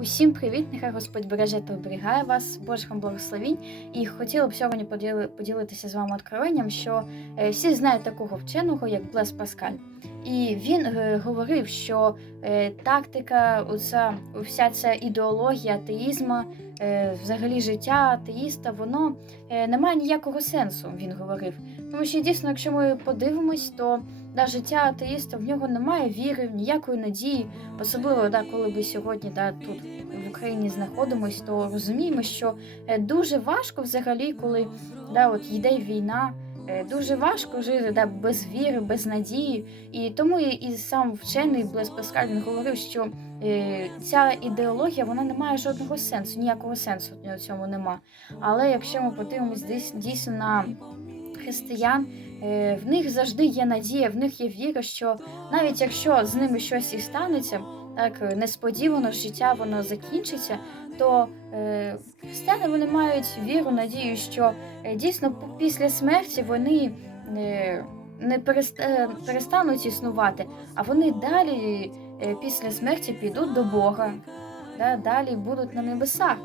Усім привіт! Нехай Господь береже та оберігає вас, Божих благословінь. І хотіла б сьогодні поділи- поділитися з вами откровенням, що е, всі знають такого вченого, як Блес Паскаль. І він е, говорив, що е, тактика, оця, вся ця ідеологія атеїзму, е, взагалі життя атеїста, воно не має ніякого сенсу, він говорив. Тому що дійсно, якщо ми подивимось, то да, життя атеїста в нього немає віри, ніякої надії. Особливо, да, коли ми сьогодні да, тут в Україні знаходимось, то розуміємо, що дуже важко взагалі, коли да, от йде війна. Е, Дуже важко жити да, без віри, без надії. І тому і, сам вчений Блес Паскаль говорив, що е, ця ідеологія вона не має жодного сенсу, ніякого сенсу в цьому нема. Але якщо ми подивимось дійс- дійсно на християн, е, в них завжди є надія, в них є віра, що навіть якщо з ними щось і станеться, так е, несподівано життя воно закінчиться, то е, християни вони мають віру, надію, що е, дійсно після смерті вони е, не перест- е, перестануть існувати, а вони далі е, після смерті підуть до Бога, да, далі будуть на небесах.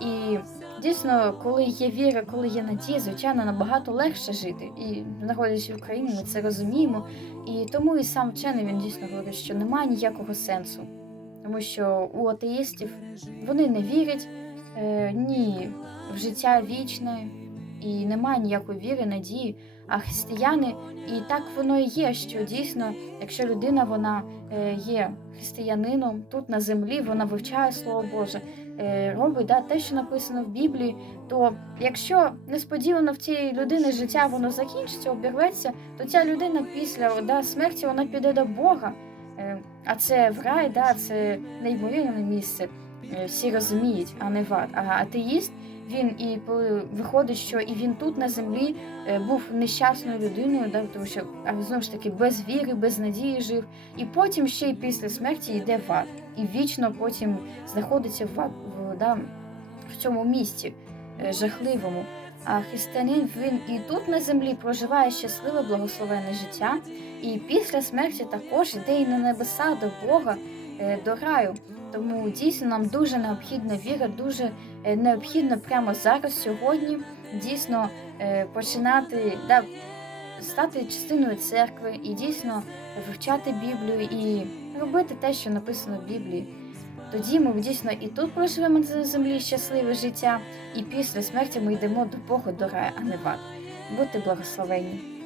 І дійсно, коли є віра, коли є надія, звичайно, набагато легше жити. І знаходячись в Україні, ми це розуміємо. І тому і сам вчений він дійсно говорить, що немає ніякого сенсу. Тому що у атеїстів вони не вірять е, ні в життя вічне, і немає ніякої віри, надії. А християни, і так воно і є, що дійсно, якщо людина вона е, є християнином тут на землі, вона вивчає Слово Боже, е, робить да, те, що написано в Біблії, то якщо несподівано в цієї людини життя воно закінчиться, обірветься, то ця людина після да, смерті вона піде до Бога. Е, А це в рай, да, це неймовірне місце. Е, Всі розуміють, а не в ад. А атеїст він і виходить, що і він тут на землі е, був нещасною людиною, да, тому що знову ж таки без віри, без надії жив, і потім ще й після смерті йде в ад, і вічно потім знаходиться в, ад, в, да, в цьому місці жахливому. А християнин він і тут на землі проживає щасливе, благословенне життя, і після смерті також йде і на небеса до Бога, е, до раю. Тому дійсно нам дуже необхідна віра, дуже е, необхідно прямо зараз, сьогодні, дійсно е, починати да, стати частиною церкви і дійсно вивчати Біблію і робити те, що написано в Біблії. Тоді ми дійсно і тут проживемо на землі щасливе життя, і після смерті ми йдемо до Бога до рая, а не в ад. Будьте благословенні.